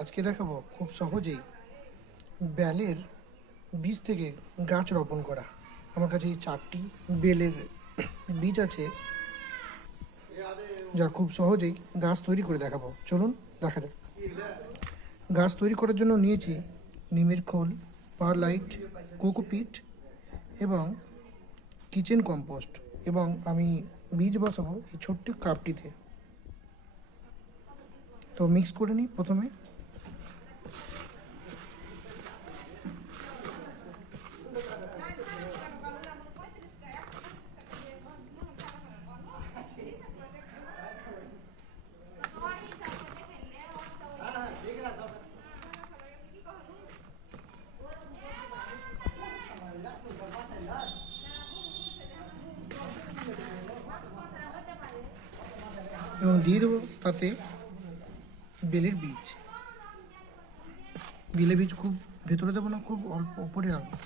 আজকে দেখাবো খুব সহজেই বেলের বীজ থেকে গাছ রোপণ করা। আমার কাছে এই 4টি বেলের বীজ আছে, যা খুব সহজেই গাছ তৈরি করে দেখাবো। চলুন দেখা যাক। গাছ তৈরি করার জন্য নিয়েছি নিমের খোল, পারলাইট, কোকোপিট এবং কিচেন কম্পোস্ট, এবং আমি বীজ বসাবো এই ছোট্ট কাপটিতে। তো মিক্স করে নিই প্রথমে। এবং দিয়ে দেবো তাতে বেলের বীজ। বেলের বীজ খুব ভেতরে দেবো না, খুব অল্প উপরে রাখবো।